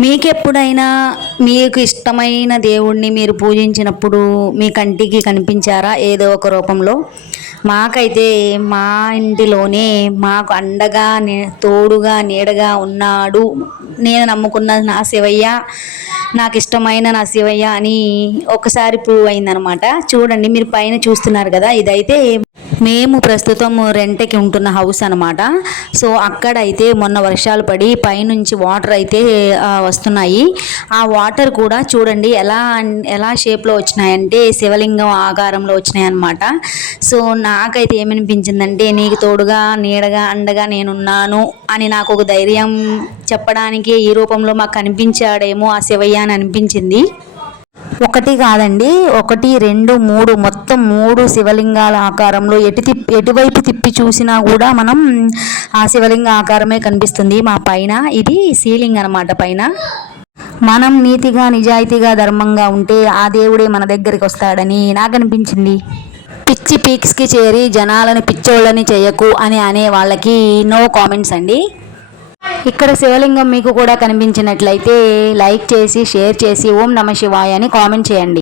మీకెప్పుడైనా మీకు ఇష్టమైన దేవుణ్ణి మీరు పూజించినప్పుడు మీ కంటికి కనిపించారా? ఏదో ఒక రూపంలో? మాకైతే మా ఇంటిలోనే మాకు అండగా నే- తోడుగా నీడగా ఉన్నాడు. నేను నమ్ముకున్న నా శివయ్య నాకు ఇష్టమైన నా శివయ్య అని ఒకసారి ప్రూవ్ అయిందనమాట చూడండి మీరు పైన చూస్తున్నారు కదా ఇదైతే మేము ప్రస్తుతం రెంట్కి ఉంటున్న హౌస్ అనమాట సో అక్కడైతే మొన్న వర్షాలు పడి పైనుంచి వాటర్ అయితే వస్తున్నాయి. ఆ వాటర్ కూడా చూడండి ఎలా ఎలా షేప్లో వచ్చినాయంటే శివలింగం ఆకారంలో వచ్చినాయి అనమాట సో నాకైతే ఏమనిపించిందంటే నీకు తోడుగా నీడగా అండగా నేనున్నాను అని నాకు ఒక ధైర్యం చెప్పడానికి ఈ రూపంలో మాకు కనిపించాడేమో ఆ శివయ్య అని అనిపించింది. ఒకటి కాదండి ఒకటి రెండు మూడు మొత్తం మూడు శివలింగాల ఆకారంలో ఎటు తిప్పి ఎటువైపు తిప్పి చూసినా కూడా మనం ఆ శివలింగ ఆకారమే కనిపిస్తుంది మా పైన. ఇది సీలింగ్ అనమాట పైన. మనం నీతిగా నిజాయితీగా ధర్మంగా ఉంటే ఆ దేవుడే మన దగ్గరికి వస్తాడని నాకు అనిపించింది. పిచ్చి పీక్స్కి చేరి జనాలను పిచ్చోళ్ళని చేయకు అని అనే వాళ్ళకి నో కామెంట్స్ అండి. ఇక్కడ శివలింగం మీకు కూడా కనిపించినట్లయితే లైక్ చేసి షేర్ చేసి ఓం నమ శివాయ అని కామెంట్ చేయండి.